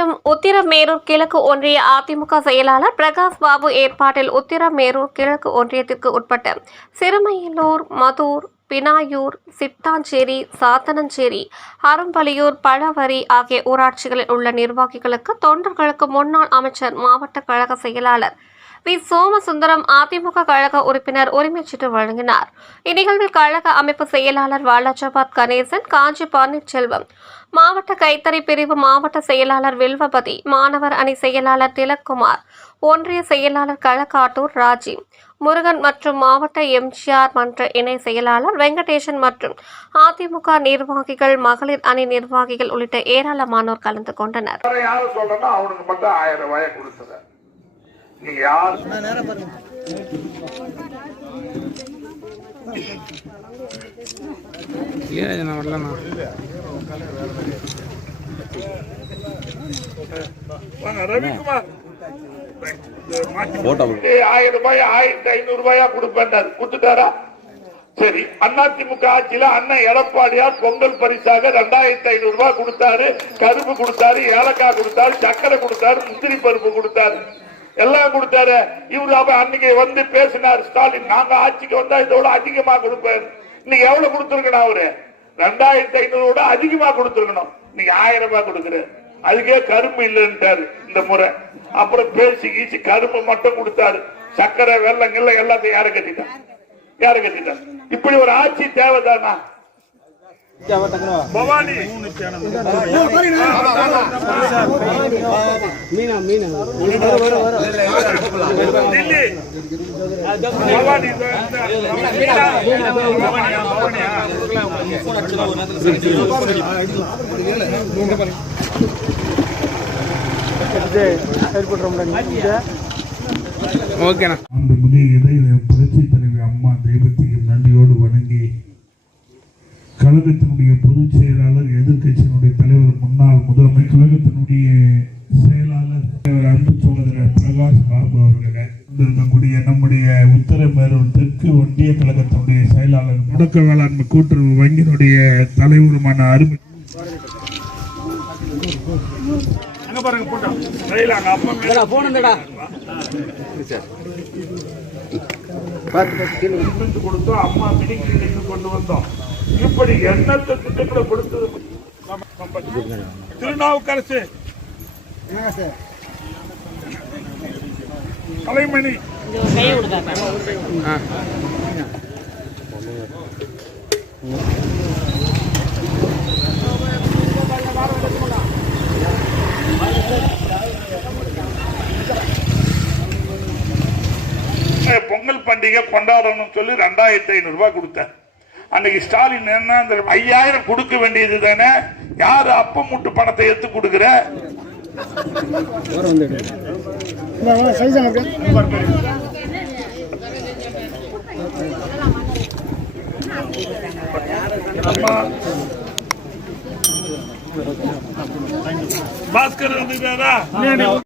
மாவட்டம் உத்திரமேரூர் கிழக்கு ஒன்றிய அதிமுக செயலாளர் பிரகாஷ் பாபு ஏற்பாட்டில் உத்திரமேரூர் கிழக்கு ஒன்றியத்திற்கு உட்பட்ட சிறுமையலூர், மதூர், பினாயூர், சிட்டாஞ்சேரி, சாத்தனஞ்சேரி, அரும்பலியூர், பழவரி ஆகிய ஊராட்சிகளில் உள்ள நிர்வாகிகளுக்கு, தொண்டர்களுக்கு முன்னாள் அமைச்சர், மாவட்ட கழக செயலாளர் வி. சோமசுந்தரம், அதிமுக கழக உறுப்பினர் உரிமைச்சீட்டு வழங்கினார். இந்நிகழ்வில் கழக அமைப்பு செயலாளர் வாலாஜாபாத் கணேசன், காஞ்சி பன்னீர்செல்வம், மாவட்ட கைத்தறி பிரிவு மாவட்ட செயலாளர் வில்வபதி, மாணவர் அணி செயலாளர் திலக்குமார், ஒன்றிய செயலாளர் களக்காட்டூர் ராஜி, முருகன் மற்றும் மாவட்ட எம்ஜிஆர் மன்ற இணை செயலாளர் வெங்கடேசன் மற்றும் அதிமுக நிர்வாகிகள், மகளிர் அணி நிர்வாகிகள் உள்ளிட்ட ஏராளமானோர் கலந்து கொண்டனர். நீங்க யார் ரவிக்குமார் 1000 ரூபாய் 1500 ரூபாயா கொடுப்பேன் கொடுத்துட்டாரா? சரி, அதிமுக ஆட்சியில அண்ணன் எடப்பாடியார் பொங்கல் பரிசாக 2500 ரூபாய் கொடுத்தாரு. கரும்பு கொடுத்தாரு, ஏலக்காய் கொடுத்தாரு, சக்கரை கொடுத்தாரு, முந்திரி பருப்பு கொடுத்தாரு, எல்லாம் கொடுத்தாரு. இவரு அப்ப அன்னைக்கு வந்து பேசினார் ஸ்டாலின், நாங்க ஆட்சிக்கு வந்தா இதோட அதிகமா கொடுப்பேன். இன்னைக்கு எவ்வளவு கொடுத்துருக்கணும்? அவரு 2500 அதிகமா கொடுத்துருக்கணும். இன்னைக்கு 1000 ரூபாய் கொடுக்குற, அதுக்கே கரும்பு இல்லைன்ட்டாரு இந்த முறை. அப்புறம் பேசி கீசி கரும்பு மட்டும் கொடுத்தாரு. சக்கரை, வெள்ளம் கிள்ள எல்லாத்தையும் யாரு கட்டிட்டார்? இப்படி ஒரு ஆட்சி தேவைதானா? பவானி புரட்சி தலைவி அம்மா தெய்வத்தையும் நன்றியோடு வணங்கி, கழகத்தினுடைய பொதுச் செயலாளர், எதிர்கட்சியினுடைய தலைவர், முன்னாள் முதலமைச்சர், கழகத்தினுடைய செயலாளர் அன்பு சகோதரர் பிரகாஷ் பாபு அவர்களே, இருக்கக்கூடிய நம்முடைய உத்தரமேரூர் தெற்கு ஒன்றிய கழகத்தினுடைய செயலாளர், முடக்க வேளாண்மை கூட்டுறவு வங்கியினுடைய தலைவருமான அருமை கொடுத்தோம். அம்மா மினி கிளினிக் கொண்டு வந்தோம். இப்படி எண்ணற்ற திட்டங்களை கொடுத்தது திருநாவுக்கரசு, கலைமணி, பொங்கல் பண்டிகை கொண்டாடணும் சொல்லி 2500 ரூபாய் கொடுத்தார். அன்னைக்கு ஸ்டாலின் என்ன 5000 கொடுக்க வேண்டியது தானே? யாரு அப்ப மூட்டு பணத்தை எடுத்து கொடுக்கிற? பாஸ்கர் வந்து